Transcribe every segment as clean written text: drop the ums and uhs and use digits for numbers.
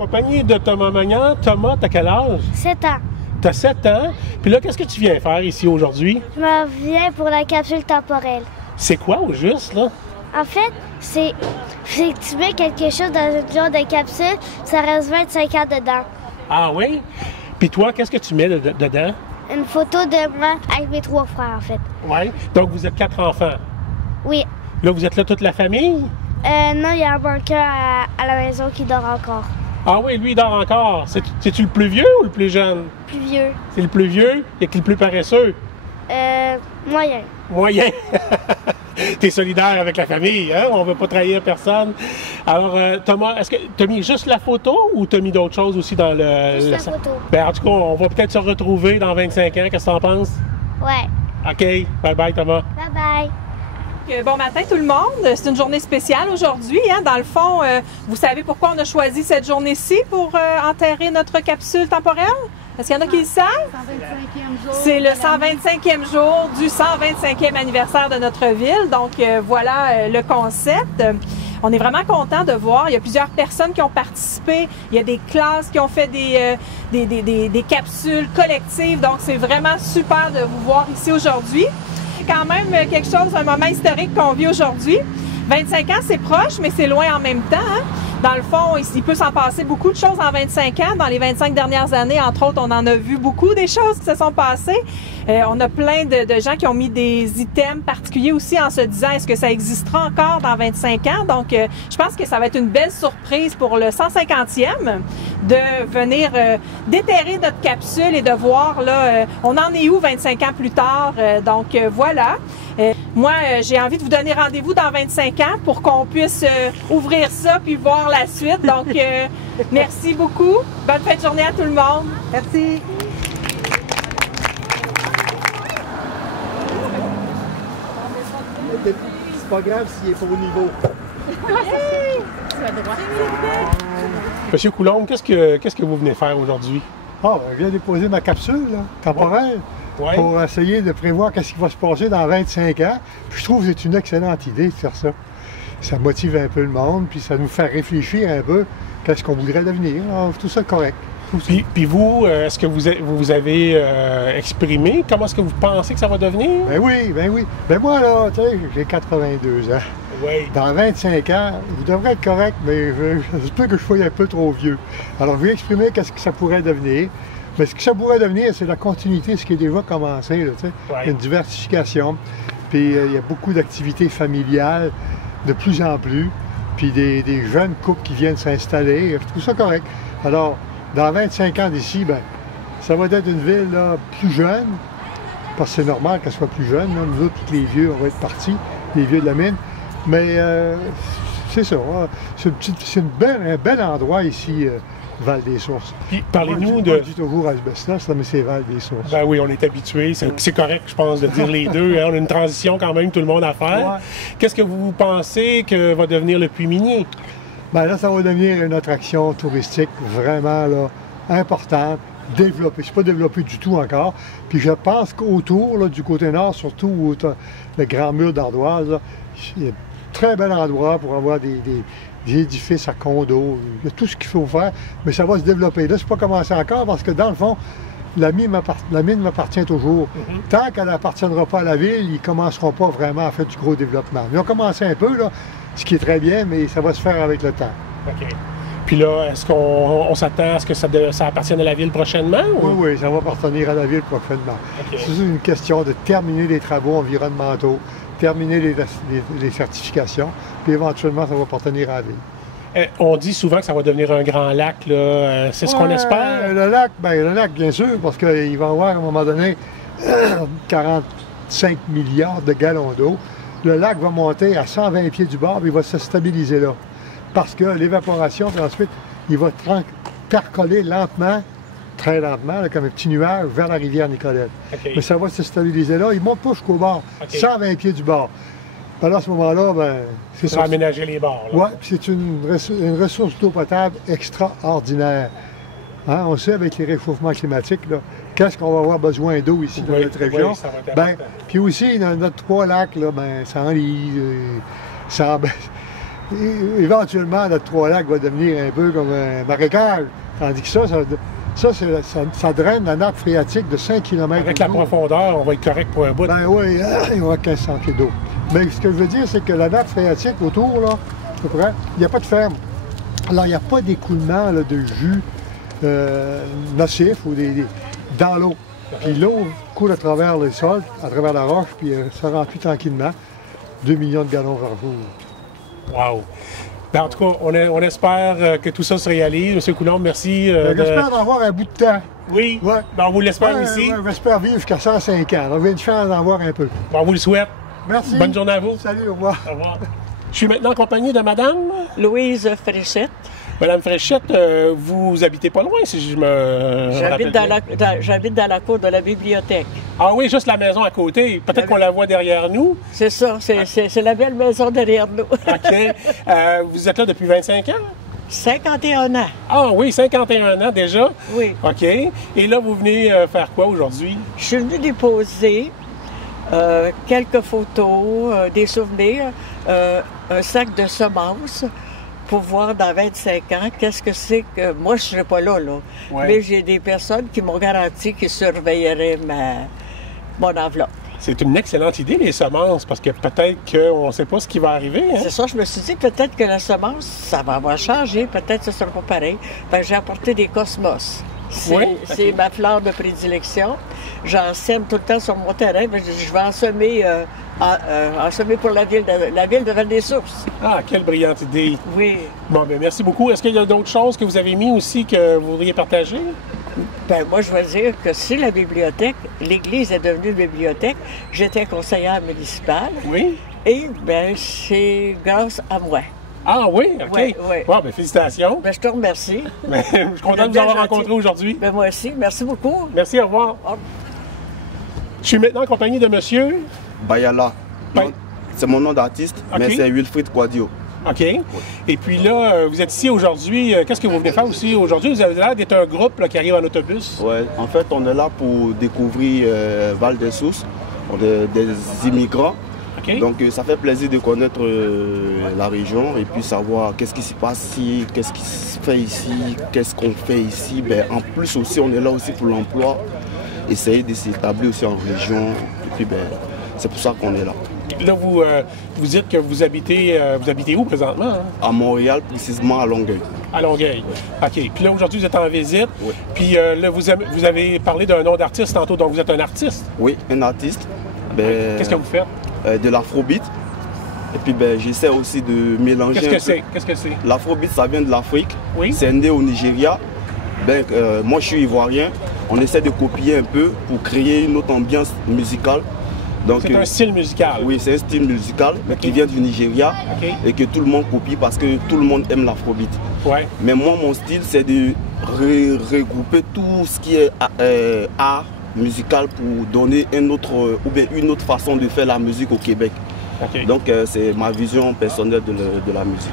compagnie de Thomas Magnan. Thomas, t'as quel âge? 7 ans. T'as 7 ans. Puis là, qu'est-ce que tu viens faire ici aujourd'hui? Je m'en viens pour la capsule temporelle. C'est quoi au juste, là? En fait, c'est que tu mets quelque chose dans une genre de capsule, ça reste 25 ans dedans. Ah oui? Puis toi, qu'est-ce que tu mets dedans? Une photo de moi avec mes 3 frères, en fait. Oui. Donc, vous êtes 4 enfants. Oui. Là, vous êtes là toute la famille? Non, il y a un bunker à la maison qui dort encore. Ah oui, lui, il dort encore. C'est-tu le plus vieux ou le plus jeune? Plus vieux. C'est le plus vieux et qui est le plus paresseux? Moyen. Moyen. T'es solidaire avec la famille, hein? On veut pas trahir personne. Alors, Thomas, est-ce que t'as mis juste la photo ou t'as mis d'autres choses aussi dans le... Juste la photo. Ben, en tout cas, on va peut-être se retrouver dans 25 ans. Qu'est-ce que t'en penses? Ouais. OK. Bye-bye, Thomas. Bye-bye. Bon matin tout le monde, c'est une journée spéciale aujourd'hui. Hein? Dans le fond, vous savez pourquoi on a choisi cette journée-ci pour enterrer notre capsule temporelle? Est-ce qu'il y en a qui le savent? C'est le 125e jour du 125e anniversaire de notre ville. Donc voilà le concept. On est vraiment content de voir. Il y a plusieurs personnes qui ont participé. Il y a des classes qui ont fait des capsules collectives. Donc c'est vraiment super de vous voir ici aujourd'hui. Quand même quelque chose, un moment historique qu'on vit aujourd'hui. 25 ans, c'est proche, mais c'est loin en même temps. Hein? Dans le fond, il peut s'en passer beaucoup de choses en 25 ans. Dans les 25 dernières années, entre autres, on en a vu beaucoup des choses qui se sont passées. On a plein de gens qui ont mis des items particuliers aussi en se disant est-ce que ça existera encore dans 25 ans? Donc, je pense que ça va être une belle surprise pour le 150e de venir déterrer notre capsule et de voir là, on en est où 25 ans plus tard. Donc, voilà. Moi, j'ai envie de vous donner rendez-vous dans 25 ans pour qu'on puisse ouvrir ça puis voir la suite. Donc, merci beaucoup. Bonne fin de journée à tout le monde. Merci. C'est pas grave s'il n'est pas au niveau. Monsieur Coulombe, qu'est-ce que vous venez faire aujourd'hui? Ah, ben, je viens déposer ma capsule là, temporaire Ouais. pour essayer de prévoir ce qui va se passer dans 25 ans. Puis je trouve que c'est une excellente idée de faire ça. Ça motive un peu le monde, puis ça nous fait réfléchir un peu qu'est-ce qu'on voudrait devenir. Alors, tout ça correct. Puis vous, est-ce que vous avez exprimé comment est-ce que vous pensez que ça va devenir? Ben oui, ben oui. Ben moi, là, tu sais, j'ai 82 ans. Oui. Dans 25 ans, vous devrez être correct, mais je peux que je sois un peu trop vieux. Alors, je vais exprimer qu'est-ce que ça pourrait devenir. Mais ce que ça pourrait devenir, c'est la continuité de ce qui est déjà commencé, là, tu sais. Ouais. Une diversification. Puis, il y a beaucoup d'activités familiales, de plus en plus. Puis, des jeunes couples qui viennent s'installer. Je trouve ça correct. Alors, dans 25 ans d'ici, ben, ça va être une ville là, plus jeune, parce que c'est normal qu'elle soit plus jeune. Là. Nous autres, tous les vieux, on va être partis, les vieux de la mine. Mais c'est ça. Hein. C'est un bel endroit ici, Val-des-Sources. Puis parlez-nous On de... dit toujours asbestos, mais c'est Val-des-Sources. Ben oui, on est habitué. C'est correct, je pense, de dire les deux. Hein. On a une transition quand même, tout le monde à faire. Ouais. Qu'est-ce que vous pensez que va devenir le puits minier? Ben là, ça va devenir une attraction touristique vraiment là, importante, développée. C'est pas développé du tout encore. Puis je pense qu'autour, là, du côté nord, surtout où tu as le grand mur d'Ardoise, là, il y a un très bel endroit pour avoir des édifices à condos. Il y a tout ce qu'il faut faire, mais ça va se développer. Là, c'est pas commencé encore parce que dans le fond, la mine m'appartient toujours. Tant qu'elle n'appartiendra pas à la ville, ils ne commenceront pas vraiment à faire du gros développement. Ils ont commencé un peu, là, ce qui est très bien, mais ça va se faire avec le temps. OK. Puis là, est-ce qu'on s'attend à ce que ça appartienne à la ville prochainement? Ou... Oui, oui, ça va appartenir à la ville prochainement. OK. C'est une question de terminer les travaux environnementaux, terminer les certifications, puis éventuellement, ça va appartenir à la ville. On dit souvent que ça va devenir un grand lac, là. C'est ce qu'on espère? Le lac, bien sûr, parce qu'il va y avoir à un moment donné 45 milliards de gallons d'eau. Le lac va monter à 120 pieds du bord, puis il va se stabiliser là. Parce que l'évaporation, puis ensuite, il va percoler lentement, très lentement, là, comme un petit nuage, vers la rivière Nicolette. Okay. Mais ça va se stabiliser là. Il monte pas jusqu'au bord, Okay. 120 pieds du bord. Alors à ce moment-là, ben, c'est Ça ça. va aménager les bords. Là. Oui, c'est une ressource d'eau potable extraordinaire. Hein, on sait avec les réchauffements climatiques, là, qu'est-ce qu'on va avoir besoin d'eau ici dans notre région. Oui, ça va être Ben, important. puis aussi, dans notre 3 lacs, là, ben, Senlis, éventuellement, notre Trois-Lacs va devenir un peu comme un marécage. Tandis que ça draine la nappe phréatique de 5 km. Avec la profondeur, on va être correct pour un bout. Ben oui, il va y avoir 1500 pieds d'eau. Mais ce que je veux dire, c'est que la nappe phréatique autour, là, à peu près, il n'y a pas de ferme. Alors, il n'y a pas d'écoulement là, de jus nocif ou dans l'eau. Puis l'eau coule à travers le sol, à travers la roche, puis ça remplit tranquillement 2 millions de gallons par jour. Wow! Ben, en tout cas, on espère que tout ça se réalise. M. Coulombe, merci. J'espère en avoir un bout de temps. Oui, Ouais. ben, on vous l'espère ici. J'espère vivre jusqu'à 105 ans. Donc, j'ai une chance d'en voir un peu. Ben, on vous le souhaite. Merci. Bonne journée à vous. Salut, au revoir. Au revoir. Je suis maintenant en compagnie de Madame. Louise Fréchette. Madame Fréchette, vous habitez pas loin, si je me J'habite rappelle j'habite dans la cour de la bibliothèque. Ah oui, juste la maison à côté. Peut-être qu'on la voit derrière nous. C'est ça, c'est la belle maison derrière nous. OK. Vous êtes là depuis 25 ans? 51 ans. Ah oui, 51 ans déjà? Oui. OK. Et là, vous venez faire quoi aujourd'hui? Je suis venue déposer quelques photos, des souvenirs, un sac de semences pour voir dans 25 ans qu'est-ce que c'est que... Moi, je ne serai pas là. Ouais. Mais j'ai des personnes qui m'ont garanti qu'ils surveilleraient mon enveloppe. C'est une excellente idée, les semences, parce que peut-être qu'on ne sait pas ce qui va arriver. Hein? C'est ça, je me suis dit peut-être que la semence, ça va avoir changé, peut-être que ce ne sera pas pareil. Ben, j'ai apporté des cosmos. C'est ma fleur de prédilection. J'en sème tout le temps sur mon terrain. Mais je vais en semer pour la ville de Val-des-Sources. Ah, quelle brillante idée. Oui. Bon, bien, merci beaucoup. Est-ce qu'il y a d'autres choses que vous avez mis aussi que vous voudriez partager? Ben, moi, je veux dire que si la bibliothèque, l'Église est devenue une bibliothèque, j'étais conseillère municipale. Oui. Et ben, c'est grâce à moi. Ah oui, OK. Oui, oui. Bon, bien, félicitations. Ben, je te remercie. Ben, je suis content de vous avoir rencontré aujourd'hui. Ben, moi aussi. Merci beaucoup. Merci, au revoir. Je suis maintenant en compagnie de monsieur. Bayala. Bay- C'est mon nom d'artiste, Ok. mais c'est Wilfried Quadio. OK. Et puis là, vous êtes ici aujourd'hui. Qu'est-ce que vous venez faire aussi aujourd'hui? Vous avez l'air d'être un groupe là, qui arrive en autobus. Ouais. En fait, on est là pour découvrir Val-des-Sources. On est des immigrants. OK. Donc, ça fait plaisir de connaître la région et puis savoir qu'est-ce qui se passe ici, qu'est-ce qui se fait ici, qu'est-ce qu'on fait ici. Ben, en plus aussi, on est là aussi pour l'emploi, essayer de s'établir aussi en région. Et puis, ben, c'est pour ça qu'on est là. Là, vous dites que vous habitez où présentement? Hein? À Montréal, précisément à Longueuil. À Longueuil. OK. Puis là, aujourd'hui, vous êtes en visite. Oui. Puis là, vous avez parlé d'un nom d'artiste tantôt, donc vous êtes un artiste. Oui, un artiste. Ben, Qu'est-ce que vous faites? De l'afrobeat. Et puis ben, j'essaie aussi de mélanger. Qu'est-ce que c'est? L'afrobeat, ça vient de l'Afrique. Oui. C'est né au Nigeria. Ben, moi, je suis ivoirien. On essaie de copier un peu pour créer une autre ambiance musicale. Donc, C'est un style musical. oui, c'est un style musical qui vient du Nigeria et que tout le monde copie parce que tout le monde aime l'afrobeat. Ouais. Mais moi, mon style, c'est de regrouper tout ce qui est art musical pour donner une autre façon de faire la musique au Québec. OK. Donc, c'est ma vision personnelle de la musique.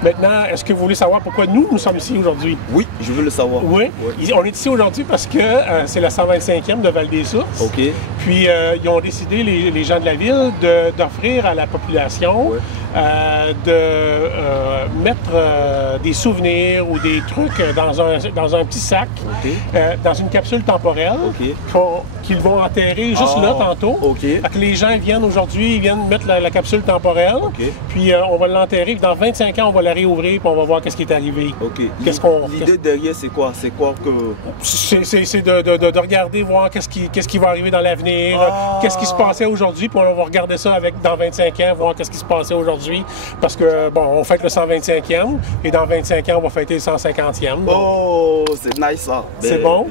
Maintenant, est-ce que vous voulez savoir pourquoi nous sommes ici aujourd'hui? Oui, je veux le savoir. Oui. Ouais. On est ici aujourd'hui parce que c'est la 125e de Val-des-Sources. OK. Puis, ils ont décidé, les gens de la ville, d'offrir à la population de mettre des souvenirs ou des trucs dans un petit sac, dans une capsule temporelle qu'ils vont enterrer juste là tantôt. Fait que les gens viennent aujourd'hui, ils viennent mettre la capsule temporelle. Puis, on va l'enterrer. Dans 25 ans, on va la réouvrir puis on va voir qu'est-ce qui est arrivé. L'idée derrière, c'est quoi? C'est quoi que... C'est de regarder, voir qu'est-ce qui va arriver dans l'avenir, qu'est-ce qui se passait aujourd'hui, puis on va regarder ça dans 25 ans, voir qu'est-ce qui se passait aujourd'hui. Parce que, bon, on fête le 125e, et dans 25 ans, on va fêter le 150e. Donc... Oh, c'est nice ça. C'est bon?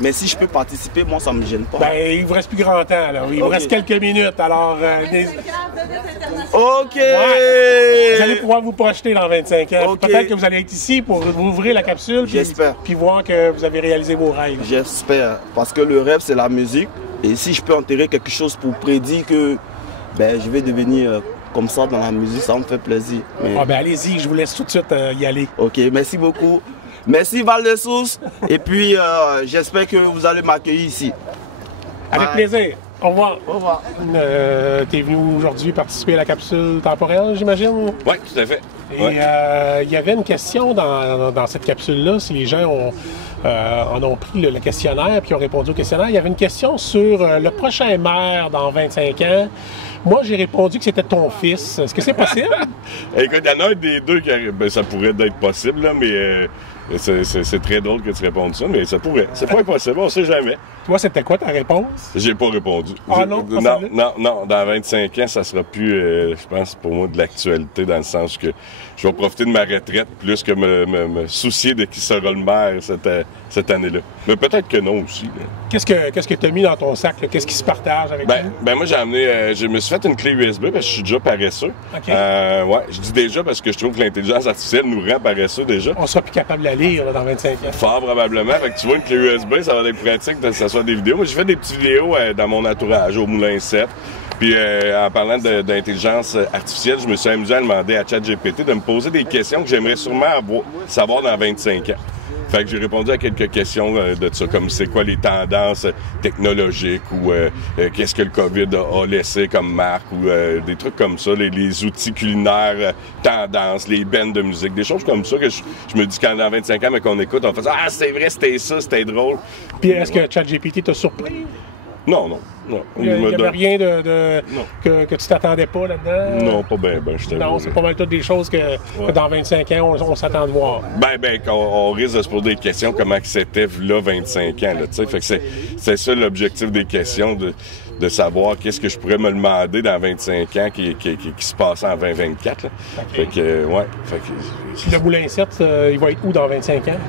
Mais si je peux participer, moi, ça me gêne pas. Ben, il vous reste plus grand temps, là. Il vous reste quelques minutes, alors... OK! Ouais. Vous allez pouvoir vous projeter dans 25 ans. OK. Peut-être que vous allez être ici pour ouvrir la capsule, puis voir que vous avez réalisé vos rêves. J'espère, parce que le rêve, c'est la musique. Et si je peux enterrer quelque chose pour prédire que ben, je vais devenir comme ça dans la musique, ça me fait plaisir. Mais... Ah ben allez-y, je vous laisse tout de suite y aller. OK, merci beaucoup. Merci Val-des-Sources. Et puis, j'espère que vous allez m'accueillir ici. Avec plaisir. Au revoir. Au revoir. Tu es venu aujourd'hui participer à la capsule temporelle, j'imagine? Oui, tout à fait. Et il y avait une question dans cette capsule-là, si les gens en ont pris le questionnaire puis ont répondu au questionnaire. Il y avait une question sur le prochain maire dans 25 ans. Moi, j'ai répondu que c'était ton fils. Est-ce que c'est possible? Écoute, il y en a un des deux qui ça pourrait être possible, là, mais c'est très drôle que tu répondes ça, mais ça pourrait. C'est pas impossible, on sait jamais. Toi, c'était quoi ta réponse? J'ai pas répondu. Ah non? Non, dans 25 ans, ça sera plus, je pense, pour moi, de l'actualité, dans le sens que je vais profiter de ma retraite plus que me soucier de qui sera le maire cette année-là. Mais peut-être que non aussi. Là. Qu'est-ce que tu as mis dans ton sac? Qu'est-ce qui se partage avec Ben moi, j'ai amené, je me suis fait une clé USB parce que je suis déjà paresseux. OK. Ouais, je dis déjà parce que je trouve que l'intelligence artificielle nous rend paresseux déjà. On sera plus capable de la lire là, dans 25 ans. Fort probablement. Fait que tu vois, une clé USB, ça va être pratique de s'asseoir des vidéos. Moi, j'ai fait des petites vidéos dans mon entourage, au Moulin 7. Puis en parlant d'intelligence artificielle, je me suis amusé à demander à ChatGPT de me poser des questions que j'aimerais sûrement savoir dans 25 ans. Fait que j'ai répondu à quelques questions de ça, comme c'est quoi les tendances technologiques ou qu'est-ce que le COVID a laissé comme marque ou des trucs comme ça, les outils culinaires, tendances, les bands de musique, des choses comme ça que je me dis quand dans 25 ans, mais qu'on écoute, on fait ça, ah c'est vrai, c'était ça, c'était drôle. Puis est-ce que ChatGPT t'a surpris? Non. Il n'y avait rien que tu t'attendais pas là-dedans? Non, pas bien, je t'avoue. Non, c'est pas mal toutes des choses que dans 25 ans, on s'attend de voir. On risque de se poser des questions comment c'était là 25 ans, là, tu sais. Fait que c'est ça l'objectif des questions, de savoir qu'est-ce que je pourrais me demander dans 25 ans qui se passe en 2024, là. Okay. Fait que, ouais. Le Moulin 7, il va être où dans 25 ans?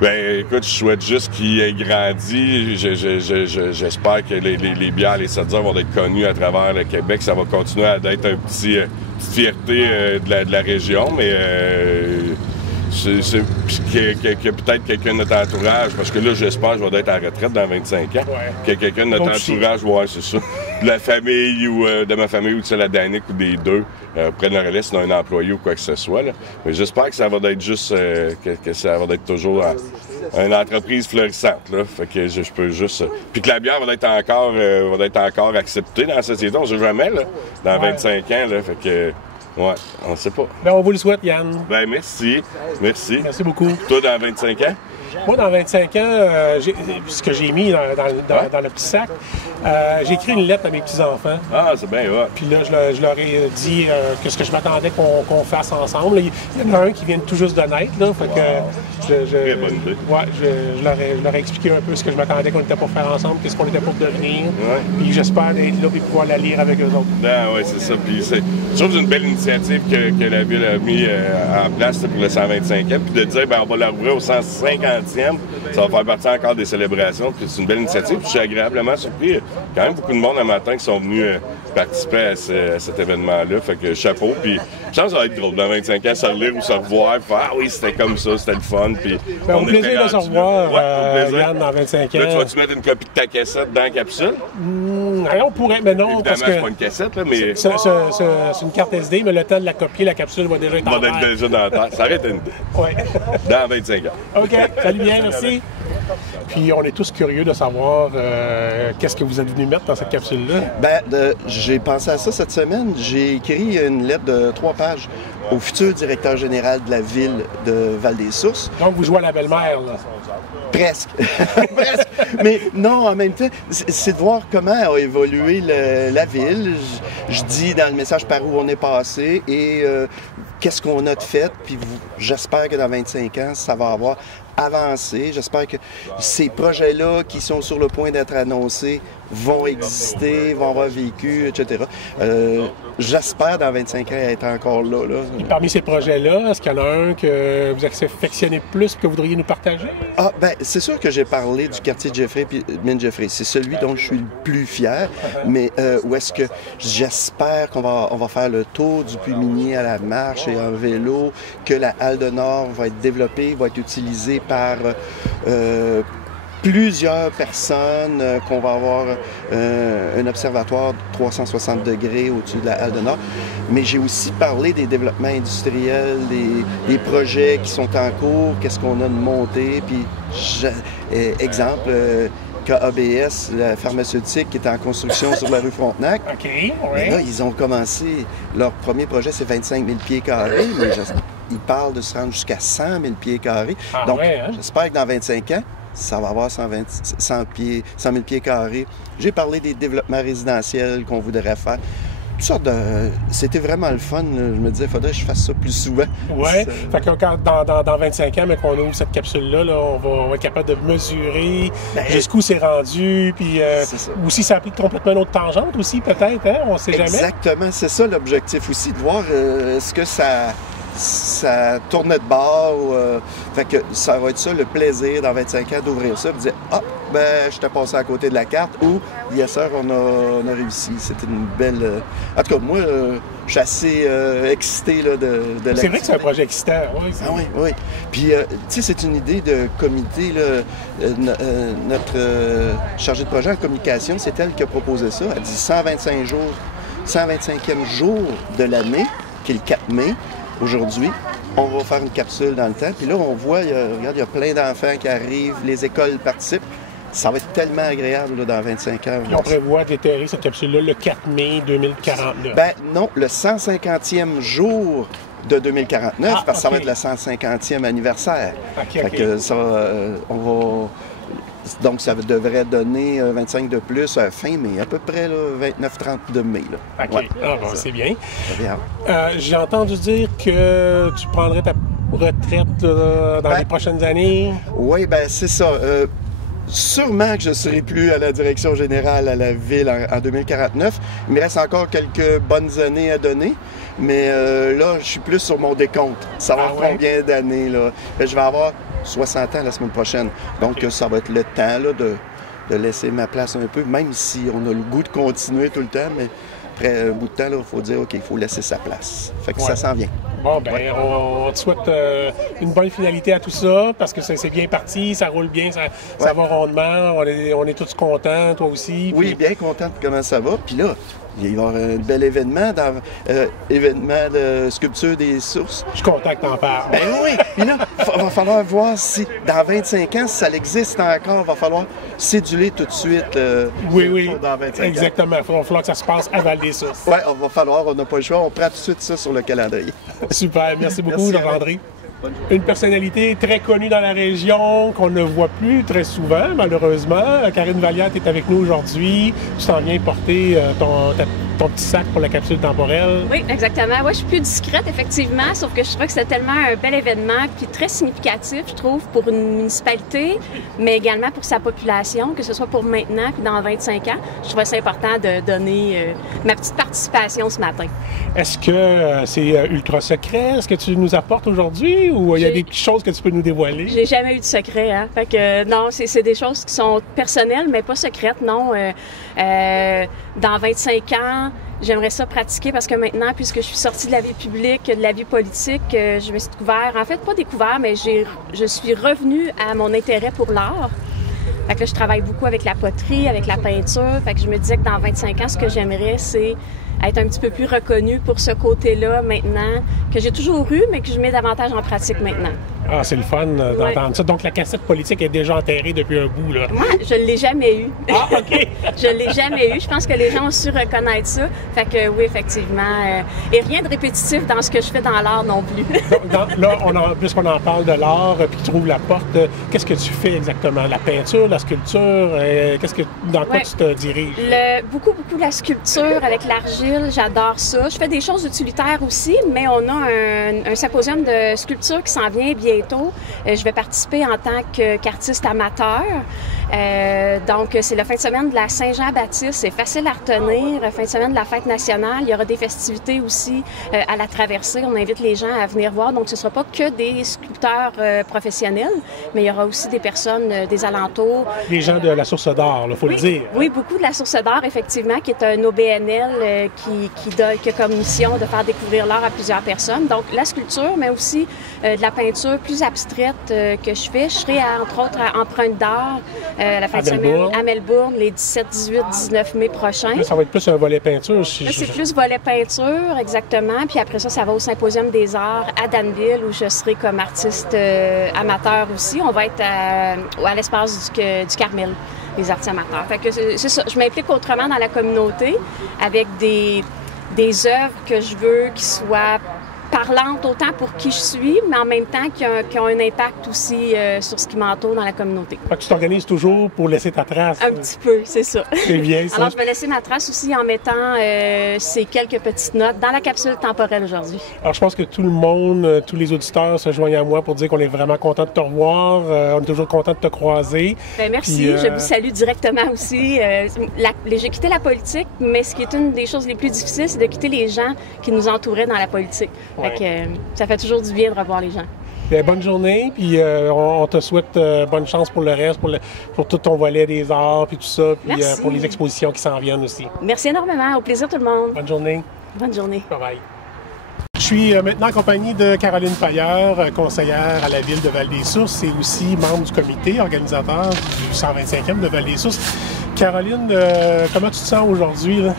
Ben, écoute, je souhaite juste qu'il ait grandi. J'espère que les bières, les 7 heures vont être connues à travers le Québec. Ça va continuer à être une petite fierté de la région, mais que peut-être quelqu'un de notre entourage, parce que là, j'espère que je vais être à la retraite dans 25 ans, que quelqu'un de notre entourage, ouais, c'est ça, de la famille ou de ma famille ou de la Danique ou des deux, prenne le relais, sinon un employé ou quoi que ce soit. Là. Mais j'espère que ça va être juste, que ça va être toujours une entreprise florissante. Là. Fait que je peux juste... Puis que la bière va être encore acceptée dans la société, on ne sait jamais, là, dans 25 ans. Là. Fait que... Ouais, on ne sait pas. Ben, on vous le souhaite, Yann. Ben, merci. Merci. Merci beaucoup. Toi, dans 25 ans? Moi, dans 25 ans, ce que j'ai mis dans le petit sac, j'ai écrit une lettre à mes petits-enfants. Ah, c'est bien, ouais. Puis là, je leur ai dit qu'est-ce que je m'attendais qu'on fasse ensemble. Il y en a un qui vient tout juste de naître, là. Fait que très bonne idée. Ouais, je leur ai expliqué un peu ce que je m'attendais qu'on était pour faire ensemble, qu'est-ce qu'on était pour devenir. Ouais. Puis j'espère être là et pouvoir la lire avec eux autres. Ah, ouais, c'est ça. Puis je trouve une belle initiative que la Ville a mis en place pour le 125e. Puis de dire, ben on va la rouvrir au 150e. Ça va faire partie encore des célébrations. Puis c'est une belle initiative. Puis je suis agréablement surpris. Il y a quand même beaucoup de monde un matin qui sont venus participer à cet événement-là. Fait que chapeau. Puis je pense que ça va être drôle dans 25 ans, se relire ou se revoir. Puis faire, ah oui, c'était comme ça, c'était le fun. Puis au plaisir de se revoir, Yann, dans 25 ans. Là, tu vas-tu mettre une copie de ta cassette dans la capsule? On pourrait, mais non. Évidemment, parce que c'est pas une cassette, là, mais. C'est une carte SD, mais le temps de la copier, la capsule va déjà être en terre. Va être déjà dans la terre. Ça arrête une idée. Oui. Dans 25 ans. OK. Salut bien, merci. Puis on est tous curieux de savoir qu'est-ce que vous êtes venu mettre dans cette capsule-là. Ben, j'ai pensé à ça cette semaine. J'ai écrit une lettre de 3 pages au futur directeur général de la ville de Val-des-Sources. Donc vous jouez à la belle-mère, là? Presque. Presque. Mais non, en même temps, c'est de voir comment a évolué la ville. Je dis dans le message par où on est passé et qu'est-ce qu'on a de fait. Puis j'espère que dans 25 ans, ça va avoir avancé. J'espère que ces projets-là qui sont sur le point d'être annoncés vont exister, vont avoir vécu, etc. J'espère dans 25 ans être encore là. Et parmi ces projets-là, est-ce qu'il y en a un que vous affectionnez plus que vous voudriez nous partager? Ah, ben, c'est sûr que j'ai parlé du quartier de Jeffrey puis Mine Jeffrey. C'est celui dont je suis le plus fier. Mais où est-ce que j'espère qu'on va faire le tour du Puy-Minier à la marche et en vélo, que la Halle de Nord va être développée, va être utilisée par plusieurs personnes, qu'on va avoir un observatoire de 360 degrés au-dessus de la Halle de Nord. Mais j'ai aussi parlé des développements industriels, des projets qui sont en cours, qu'est-ce qu'on a de monté. Puis, exemple, KABS, la pharmaceutique, qui est en construction sur la rue Frontenac. OK, oui. Et là, ils ont commencé, leur premier projet, c'est 25 000 pieds carrés, mais ils parlent de se rendre jusqu'à 100 000 pieds carrés. Ah, donc, ouais, hein? j'espère que dans 25 ans, ça va avoir 100 000 pieds carrés. J'ai parlé des développements résidentiels qu'on voudrait faire. Toutes sortes de... C'était vraiment le fun. Je me disais, il faudrait que je fasse ça plus souvent. Oui. Fait que dans 25 ans, mais qu'on ouvre cette capsule-là, là, on va être capable de mesurer jusqu'où c'est rendu. Puis aussi, ça applique complètement une autre tangente aussi, peut-être. Hein? On ne sait jamais. Exactement. C'est ça l'objectif aussi, de voir est-ce que ça tournait de bord. Fait que ça va être ça le plaisir dans 25 ans d'ouvrir ça et de dire je t'ai passé à côté de la carte ou yes sir, on a réussi. C'était une belle. En tout cas, moi, je suis assez excité là, de C'est vrai que c'est un projet excitant, oui. Ah oui, oui. Puis, tu sais, c'est une idée de comité. Là, notre chargée de projet en communication, c'est elle qui a proposé ça. Elle dit 125 jours, 125e jour de l'année, qui est le 4 mai. Aujourd'hui, on va faire une capsule dans le temps. Puis là, on voit, regarde, il y a plein d'enfants qui arrivent, les écoles participent. Ça va être tellement agréable là, dans 25 ans. Puis on prévoit déterrer cette capsule-là le 4 mai 2049. Ben non, le 150e jour de 2049, parce que ça va être le 150e anniversaire. Fait que ça, on va... Donc, ça devrait donner 25 de plus fin mai, à peu près 29-30 de mai. Là. OK. Ouais, c'est bien. bien. J'ai entendu dire que tu prendrais ta retraite là, dans les prochaines années. Oui, bien, c'est ça. Sûrement que je ne serai plus à la direction générale à la ville en 2049. Il me reste encore quelques bonnes années à donner. Mais là, je suis plus sur mon décompte. Ça va faire combien d'années, là? Je vais avoir 60 ans la semaine prochaine. Donc, ça va être le temps là, de laisser ma place un peu, même si on a le goût de continuer tout le temps. Mais après un bout de temps, il faut dire, OK, il faut laisser sa place. Fait que ça s'en vient. Bon, ben, on te souhaite une bonne finalité à tout ça, parce que c'est bien parti, ça roule bien, ça va rondement, on est tous contents, toi aussi. Oui, bien content de comment ça va. Puis là, il va y avoir un bel événement, événement de sculpture des sources. Je suis content que t'en parles. Ben oui! Puis là, il va falloir voir si, dans 25 ans, si ça existe encore, il va falloir céduler tout de suite oui, dans 25 ans. Exactement. Il va falloir que ça se passe à Val-des-Sources. Oui, on va falloir, on n'a pas le choix, on prend tout de suite ça sur le calendrier. Super, merci beaucoup, Jean-André. Une personnalité très connue dans la région, qu'on ne voit plus très souvent, malheureusement. Karine Vallière est avec nous aujourd'hui. Tu t'en viens porter ton petit sac pour la capsule temporelle. Oui, exactement. Oui, je suis plus discrète, effectivement, sauf que je trouve que c'est tellement un bel événement, puis très significatif, je trouve, pour une municipalité, mais également pour sa population, que ce soit pour maintenant puis dans 25 ans. Je trouvais ça important de donner ma petite participation ce matin. Est-ce que c'est ultra secret? Est-ce que tu nous apportes aujourd'hui ou il y a des choses que tu peux nous dévoiler? J'ai jamais eu de secret, hein? Fait que non, c'est des choses qui sont personnelles, mais pas secrètes, non. Dans 25 ans, j'aimerais ça pratiquer parce que maintenant, puisque je suis sortie de la vie publique, de la vie politique, je me suis découvert, en fait pas découvert, mais je suis revenue à mon intérêt pour l'art. Fait que là, je travaille beaucoup avec la poterie, avec la peinture. Fait que je me disais que dans 25 ans, ce que j'aimerais, c'est être un petit peu plus reconnue pour ce côté-là maintenant, que j'ai toujours eu, mais que je mets davantage en pratique maintenant. Ah, c'est le fun d'entendre ça. Donc, la cassette politique est déjà enterrée depuis un bout, là. Moi, je ne l'ai jamais eu. Ah, OK! Je ne l'ai jamais eu. Je pense que les gens ont su reconnaître ça. Fait que oui, effectivement. Et rien de répétitif dans ce que je fais dans l'art non plus. Donc, là, puisqu'on en parle de l'art, puis tu trouves la porte, qu'est-ce que tu fais exactement? La peinture, la sculpture? Dans quoi tu te diriges? Beaucoup la sculpture avec l'argile. J'adore ça. Je fais des choses utilitaires aussi, mais on a un symposium de sculpture qui s'en vient bientôt. Je vais participer en tant qu'artiste amateur. Donc, c'est la fin de semaine de la Saint-Jean-Baptiste. C'est facile à retenir. Fin de semaine de la fête nationale. Il y aura des festivités aussi à la traversée. On invite les gens à venir voir. Donc, ce ne sera pas que des sculpteurs professionnels, mais il y aura aussi des personnes des alentours. Les gens de la Source d'Or, il faut le dire. Oui, beaucoup de la Source d'Or, effectivement, qui est un OBNL qui a comme mission de faire découvrir l'art à plusieurs personnes. Donc, la sculpture, mais aussi de la peinture plus abstraite que je fais. Je serai, entre autres, à Empreinte d'art la fin de semaine à Melbourne, les 17, 18, 19 mai prochains. Là, ça va être plus un volet peinture. Là, c'est plus volet peinture, exactement. Puis après ça va au Symposium des arts à Danville, où je serai comme artiste amateur aussi. On va être à l'espace du Carmel. les artistes amateurs. Fait que c'est ça, je m'implique autrement dans la communauté avec des œuvres que je veux qui soient parlantes autant pour qui je suis, mais en même temps qui ont un impact aussi sur ce qui m'entoure dans la communauté. Fait que tu t'organises toujours pour laisser ta trace. Un petit peu, c'est ça. C'est bien ça. Alors, je vais laisser ma trace aussi en mettant ces quelques petites notes dans la capsule temporelle aujourd'hui. Alors, je pense que tout le monde, tous les auditeurs se joignent à moi pour dire qu'on est vraiment content de te revoir. On est toujours content de te croiser. Bien, merci. Je vous salue directement aussi. J'ai quitté la politique, mais ce qui est une des choses les plus difficiles, c'est de quitter les gens qui nous entouraient dans la politique. Fait que, ça fait toujours du bien de revoir les gens. Bien, bonne journée, puis on te souhaite bonne chance pour le reste, pour tout ton volet des arts, puis tout ça, puis pour les expositions qui s'en viennent aussi. Merci énormément. Au plaisir tout le monde. Bonne journée. Bonne journée. Bye-bye. Je suis maintenant en compagnie de Caroline Pailleur, conseillère à la ville de Val-des-Sources et aussi membre du comité organisateur du 125e de Val-des-Sources. Caroline, comment tu te sens aujourd'hui, là?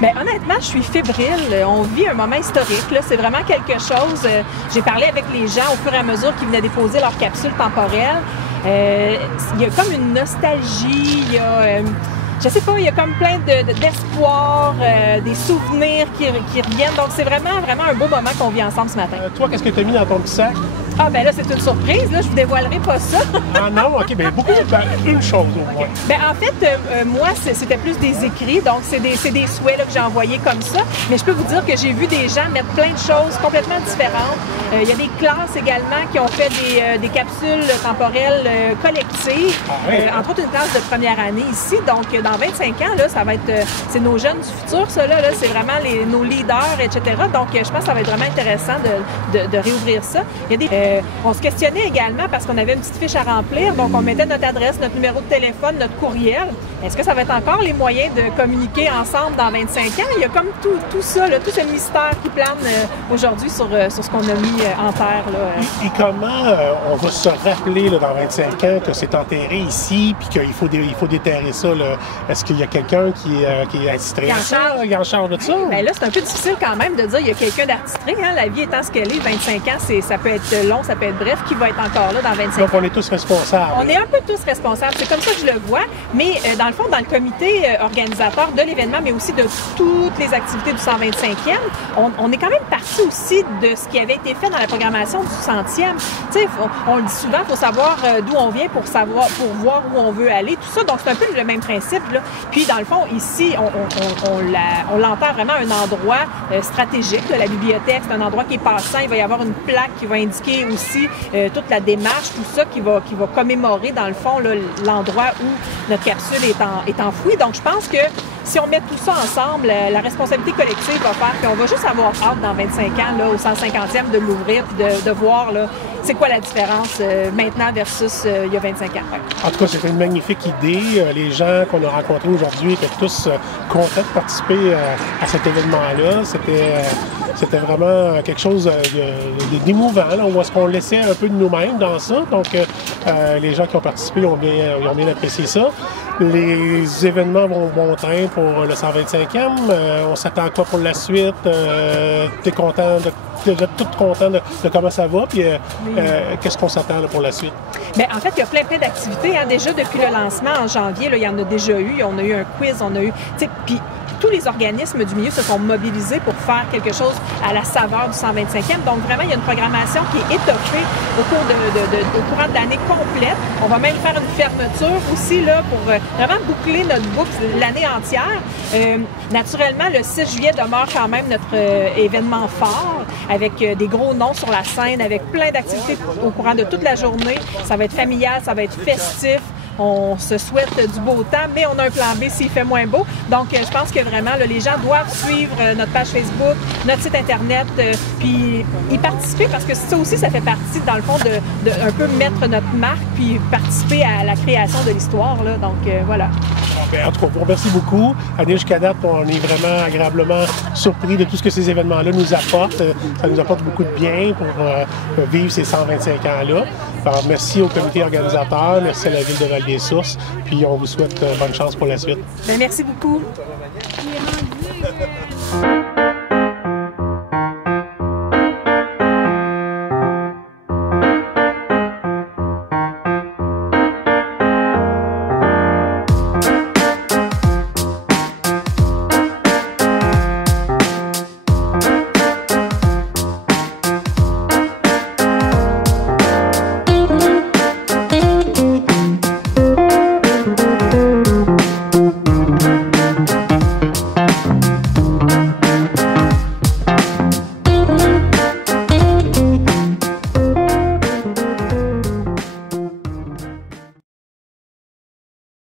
Bien, honnêtement, je suis fébrile. On vit un moment historique. Là. C'est vraiment quelque chose. J'ai parlé avec les gens au fur et à mesure qu'ils venaient déposer leur capsule temporelle. Il y a comme une nostalgie, il y a... je sais pas, il y a comme plein d'espoir, des souvenirs qui reviennent. Donc, c'est vraiment un beau moment qu'on vit ensemble ce matin. Toi, qu'est-ce que tu as mis dans ton petit sac? Ah, ben là, c'est une surprise. Là, je vous dévoilerai pas ça. Ah non? OK, bien, une chose au moins. Bien, en fait, moi, c'était plus des écrits. Donc, c'est des souhaits là, que j'ai envoyés comme ça. Mais je peux vous dire que j'ai vu des gens mettre plein de choses complètement différentes. Il y a des classes également qui ont fait des capsules temporelles collectives. Entre autres, une classe de première année ici. Donc, dans 25 ans, là, ça va être... c'est nos jeunes du futur, ça, là. C'est vraiment nos leaders, etc. Donc, je pense que ça va être vraiment intéressant de réouvrir ça. Il y a des... on se questionnait également parce qu'on avait une petite fiche à remplir. Donc, on mettait notre adresse, notre numéro de téléphone, notre courriel. Est-ce que ça va être encore les moyens de communiquer ensemble dans 25 ans? Il y a comme tout ça, là, tout ce mystère qui plane aujourd'hui sur ce qu'on a mis en terre. Là. Et comment on va se rappeler là, dans 25 ans que c'est enterré ici puis qu'il faut déterrer ça? Est-ce qu'il y a quelqu'un qui est attitré à ça? Qui est en charge de ça? Bien là, c'est un peu difficile quand même de dire qu'il y a quelqu'un d'attitré. Hein? La vie étant ce qu'elle est, 25 ans, ça peut être long, ça peut être bref, qui va être encore là dans 25 ans. Donc, on est tous responsables. On est un peu tous responsables. C'est comme ça que je le vois. Mais dans le fond, dans le comité organisateur de l'événement, mais aussi de toutes les activités du 125e, on est quand même parti aussi de ce qui avait été fait dans la programmation du 100e. Tu sais, on le dit souvent, il faut savoir d'où on vient pour voir où on veut aller, tout ça. Donc, c'est un peu le même principe, là. Puis, dans le fond, ici, on l'entend vraiment à un endroit stratégique. Là. La bibliothèque, c'est un endroit qui est passant. Il va y avoir une plaque qui va indiquer aussi toute la démarche, tout ça, qui va commémorer, dans le fond, l'endroit où notre capsule est enfouie. Donc, je pense que si on met tout ça ensemble, la responsabilité collective va faire qu'on va juste avoir hâte dans 25 ans, là, au 150e, de l'ouvrir et de voir là, c'est quoi la différence maintenant versus il y a 25 ans. En tout cas, c'était une magnifique idée. Les gens qu'on a rencontrés aujourd'hui étaient tous contents de participer à cet événement-là. C'était vraiment quelque chose d'émouvant. Où est-ce qu'on laissait un peu de nous-mêmes dans ça. Donc, les gens qui ont participé ont bien apprécié ça. Les événements vont bon train pour le 125e. On s'attend quoi pour la suite? T'es content tout content de comment ça va, puis qu'est-ce qu'on s'attend pour la suite? Bien, en fait, il y a plein d'activités. Hein. Déjà, depuis le lancement en janvier, là, il y en a déjà eu. On a eu un quiz, on a eu... Puis tous les organismes du milieu se sont mobilisés pour faire quelque chose à la saveur du 125e. Donc, vraiment, il y a une programmation qui est étoffée au courant de l'année complète. On va même faire une fermeture aussi là, pour vraiment boucler notre boucle l'année entière. Naturellement, le 6 juillet demeure quand même notre événement fort, avec des gros noms sur la scène, avec plein d'activités au courant de toute la journée. Ça va être familial, ça va être festif. On se souhaite du beau temps, mais on a un plan B s'il fait moins beau. Donc, je pense que vraiment, là, les gens doivent suivre notre page Facebook, notre site Internet, puis y participer parce que ça aussi, ça fait partie, dans le fond, de un peu mettre notre marque puis participer à la création de l'histoire. Donc, voilà. En tout cas, on vous remercie beaucoup. Jusqu'à date, on est vraiment agréablement surpris de tout ce que ces événements-là nous apportent. Ça nous apporte beaucoup de bien pour vivre ces 125 ans-là. Alors, merci au comité organisateur, merci à la ville de Val-des-Sources, puis on vous souhaite bonne chance pour la suite. Bien, merci beaucoup.